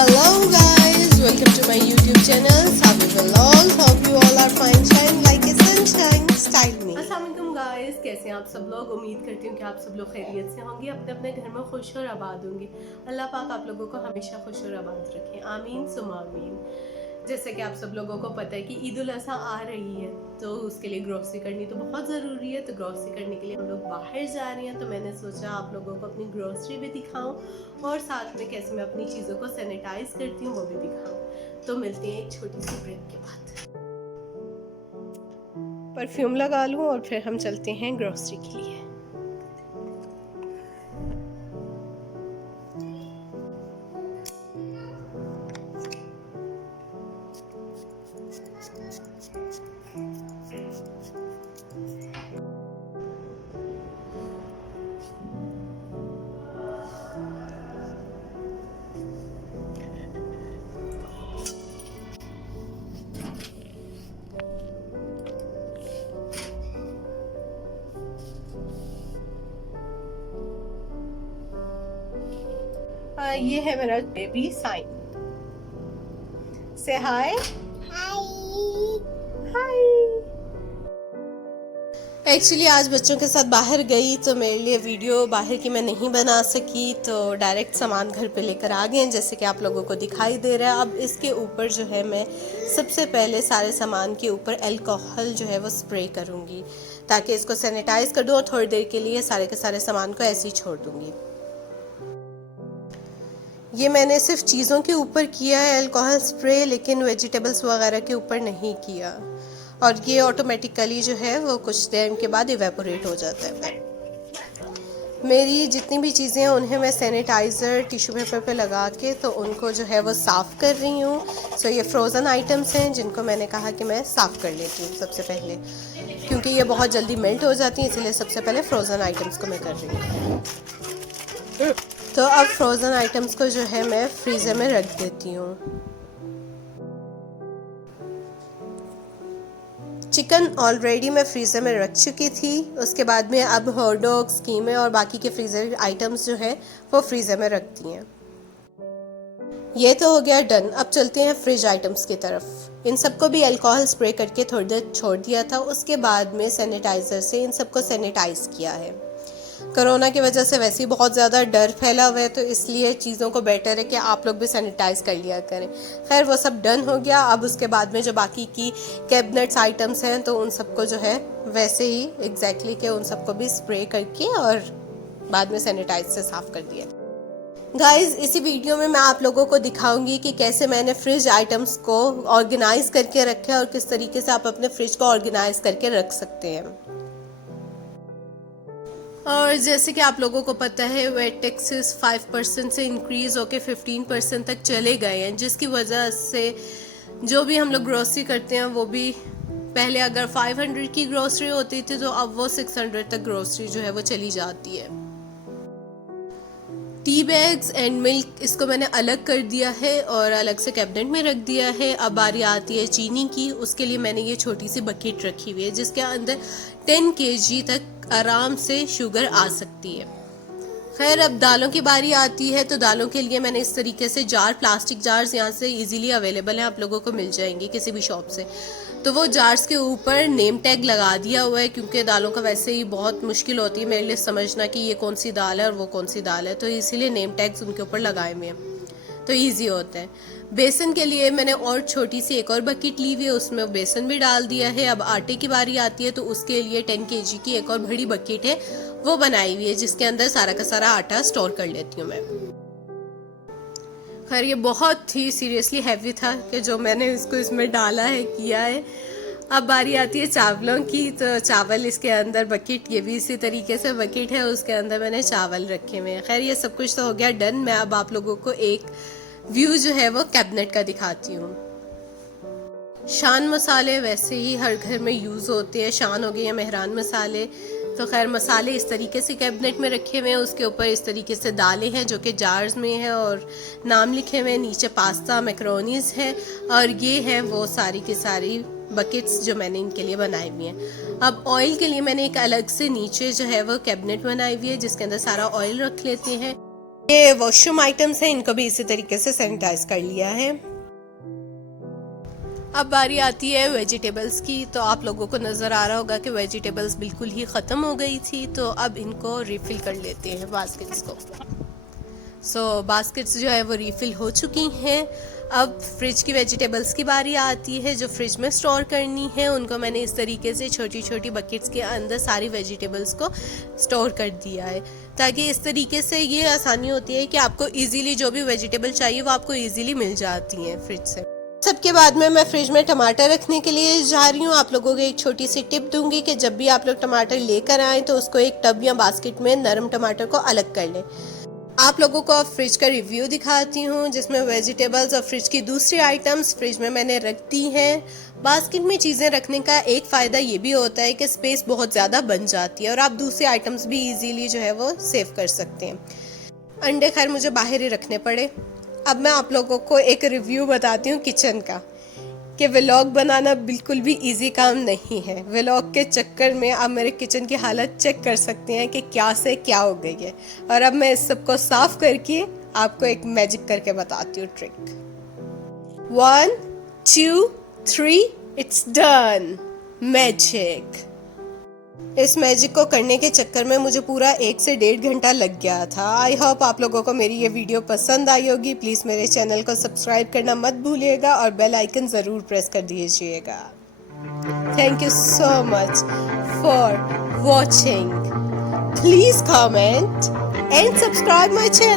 Hello guys, welcome to my YouTube channel. How you will all? Hope you all are fine, shine like a sunshine. Style me. अस्सलामुअलैकुम guys, कैसे हैं आप सब लोग। उम्मीद करती हूँ कि आप सब लोग खैरियत से होंगे, अपने अपने घर में खुश और आबाद होंगे। अल्लाह पाक आप लोगों को हमेशा खुश और आबाद रखे, आमीन सुम्मा आमीन। जैसे कि आप सब लोगों को पता है कि ईद उल अज़हा आ रही है, तो उसके लिए ग्रोसरी करनी तो बहुत ज़रूरी है। तो ग्रोसरी करने के लिए हम लोग बाहर जा रहे हैं, तो मैंने सोचा आप लोगों को अपनी ग्रोसरी भी दिखाऊं और साथ में कैसे मैं अपनी चीज़ों को सैनिटाइज करती हूँ वो भी दिखाऊं। तो मिलते हैं एक छोटी सी ब्रेक के बाद। परफ्यूम लगा लूँ और फिर हम चलते हैं ग्रोसरी के लिए। ये है मेरा बेबी साइन। से हाय हाय। एक्चुअली आज बच्चों के साथ बाहर गई तो मेरे लिए वीडियो बाहर की मैं नहीं बना सकी, तो डायरेक्ट सामान घर पे लेकर आ गए जैसे कि आप लोगों को दिखाई दे रहा है। अब इसके ऊपर जो है मैं सबसे पहले सारे सामान के ऊपर अल्कोहल जो है वो स्प्रे करूँगी ताकि इसको सैनिटाइज कर दूँ और थोड़ी देर के लिए सारे के सारे सामान को ऐसे ही छोड़ दूँगी। ये मैंने सिर्फ चीज़ों के ऊपर किया है अल्कोहल स्प्रे, लेकिन वेजिटेबल्स वगैरह के ऊपर नहीं किया। और ये ऑटोमेटिकली जो है वो कुछ देर के बाद इवेपोरेट हो जाता है। मेरी जितनी भी चीज़ें हैं उन्हें मैं सैनिटाइज़र टिश्यू पेपर पे लगा के तो उनको जो है वो साफ़ कर रही हूँ। सो ये फ्रोज़न आइटम्स हैं जिनको मैंने कहा कि मैं साफ़ कर लेती हूँ सबसे पहले, क्योंकि ये बहुत जल्दी मेल्ट हो जाती हैं, इसलिए सबसे पहले फ्रोज़न आइटम्स को मैं कर रही हूँ। तो अब फ्रोज़न आइटम्स को जो है मैं फ्रीज़र में रख देती हूँ। चिकन ऑलरेडी मैं फ्रीज़र में रख चुकी थी, उसके बाद में अब हॉट डॉग्स, कीमे और बाकी के फ्रीज़र आइटम्स जो हैं वो फ्रीज़र में रखती हैं। ये तो हो गया डन। अब चलते हैं फ्रिज आइटम्स की तरफ। इन सबको भी अल्कोहल स्प्रे करके थोड़ी देर छोड़ दिया था, उसके बाद में सैनिटाइज़र से इन सबको सैनिटाइज़ किया है। कोरोना की वजह से वैसे ही बहुत ज़्यादा डर फैला हुआ है, तो इसलिए चीज़ों को बेटर है कि आप लोग भी सैनिटाइज़ कर लिया करें। खैर वो सब डन हो गया। अब उसके बाद में जो बाकी की कैबिनेट्स आइटम्स हैं तो उन सबको जो है वैसे ही एग्जैक्टली के उन सबको भी स्प्रे करके और बाद में सैनिटाइज से साफ़ कर दिया। गाइज़ इसी वीडियो में मैं आप लोगों को दिखाऊंगी कि कैसे मैंने फ्रिज आइटम्स को ऑर्गेनाइज करके रखे और किस तरीके से आप अपने फ्रिज को ऑर्गेनाइज करके रख सकते हैं। और जैसे कि आप लोगों को पता है वेट टैक्सेस 5% से इंक्रीज़ होकर 15% तक चले गए हैं, जिसकी वजह से जो भी हम लोग ग्रोसरी करते हैं वो भी पहले अगर 500 की ग्रोसरी होती थी तो अब वो 600 तक ग्रोसरी जो है वो चली जाती है। टी बैग्स एंड मिल्क इसको मैंने अलग कर दिया है और अलग से कैबिनेट में रख दिया है। अब बारी आती है चीनी की। उसके लिए मैंने ये छोटी सी बकेट रखी हुई है जिसके अंदर 10 kg तक आराम से शुगर आ सकती है। खैर अब दालों की बारी आती है, तो दालों के लिए मैंने इस तरीके से जार, प्लास्टिक जार्स यहाँ से इजीली अवेलेबल हैं, आप लोगों को मिल जाएंगे किसी भी शॉप से। तो वो जार्स के ऊपर नेम टैग लगा दिया हुआ है, क्योंकि दालों का वैसे ही बहुत मुश्किल होती है मेरे लिए समझना कि ये कौन सी दाल है और वो कौन सी दाल है, तो इसीलिए नेम टैग्स उनके ऊपर लगाए हुए हैं तो ईजी होता है। बेसन के लिए मैंने और छोटी सी एक और बकेट ली हुई है, उसमें बेसन भी डाल दिया है। अब आटे की बारी आती है, तो उसके लिए 10 kg की एक और बड़ी बकेट है वो बनाई हुई है जिसके अंदर सारा का सारा आटा स्टोर कर लेती हूँ मैं। खैर ये बहुत ही सीरियसली हैवी था कि जो मैंने इसको इसमें डाला है किया है। अब बारी आती है चावलों की, तो चावल इसके अंदर बकेट, ये भी इसी तरीके से बकेट है, उसके अंदर मैंने चावल रखे हुए हैं। खैर ये सब कुछ तो हो गया डन। मैं अब आप लोगों को एक व्यू जो है वो कैबिनेट का दिखाती हूँ। शान मसाले वैसे ही हर घर में यूज़ होते हैं, शान हो गए या मेहरान मसाले। तो खैर मसाले इस तरीके से कैबिनेट में रखे हुए हैं, उसके ऊपर इस तरीके से दालें हैं जो कि जार्स में हैं और नाम लिखे हुए हैं। नीचे पास्ता, मैक्रोनीज है और ये है वो सारी की सारी बकेट्स जो मैंने इनके लिए बनाई हुई हैं। अब ऑयल के लिए मैंने एक अलग से नीचे जो है वो कैबिनेट बनाई हुई है जिसके अंदर सारा ऑयल रख लेते हैं। ये वॉशरूम आइटम्स हैं, इनको भी इसी तरीके से सैनिटाइज कर लिया है। अब बारी आती है वेजिटेबल्स की। तो आप लोगों को नज़र आ रहा होगा कि वेजिटेबल्स बिल्कुल ही ख़त्म हो गई थी, तो अब इनको रिफ़िल कर लेते हैं बास्केट्स को। बास्केट्स जो है वो रिफ़िल हो चुकी हैं। अब फ्रिज की वेजिटेबल्स की बारी आती है। जो फ्रिज में स्टोर करनी है उनको मैंने इस तरीके से छोटी छोटी बकेट्स के अंदर सारी वेजिटेबल्स को स्टोर कर दिया है, ताकि इस तरीके से ये आसानी होती है कि आपको इजीली जो भी वेजिटेबल चाहिए वो आपको इजीली मिल जाती हैं फ्रिज से। सबके बाद में मैं फ्रिज में टमाटर रखने के लिए जा रही हूँ। आप लोगों को एक छोटी सी टिप दूंगी कि जब भी आप लोग टमाटर लेकर आएँ तो उसको एक टब या बास्केट में नरम टमाटर को अलग कर लें। आप लोगों को फ्रिज का रिव्यू दिखाती हूँ, जिसमें वेजिटेबल्स और फ्रिज की दूसरी आइटम्स फ्रिज में मैंने रख दी हैं। बास्केट में चीज़ें रखने का एक फ़ायदा ये भी होता है कि स्पेस बहुत ज़्यादा बन जाती है और आप दूसरे आइटम्स भी इजीली जो है वो सेव कर सकते हैं। अंडे खैर मुझे बाहर ही रखने पड़े। अब मैं आप लोगों को एक रिव्यू बताती हूँ किचन का, कि व्लॉग बनाना बिल्कुल भी इजी काम नहीं है। व्लॉग के चक्कर में आप मेरे किचन की हालत चेक कर सकते हैं कि क्या से क्या हो गई है। और अब मैं इस सब को साफ करके आपको एक मैजिक करके बताती हूँ, ट्रिक। 1 2 3 it's done, magic. इस मैजिक को करने के चक्कर में मुझे पूरा 1 से 1.5 घंटा लग गया था। आई होप आप लोगों को मेरी ये वीडियो पसंद आई होगी। प्लीज़ मेरे चैनल को सब्सक्राइब करना मत भूलिएगा और बेल आइकन ज़रूर प्रेस कर दीजिएगा। Thank you so much for watching. Please comment and subscribe my channel.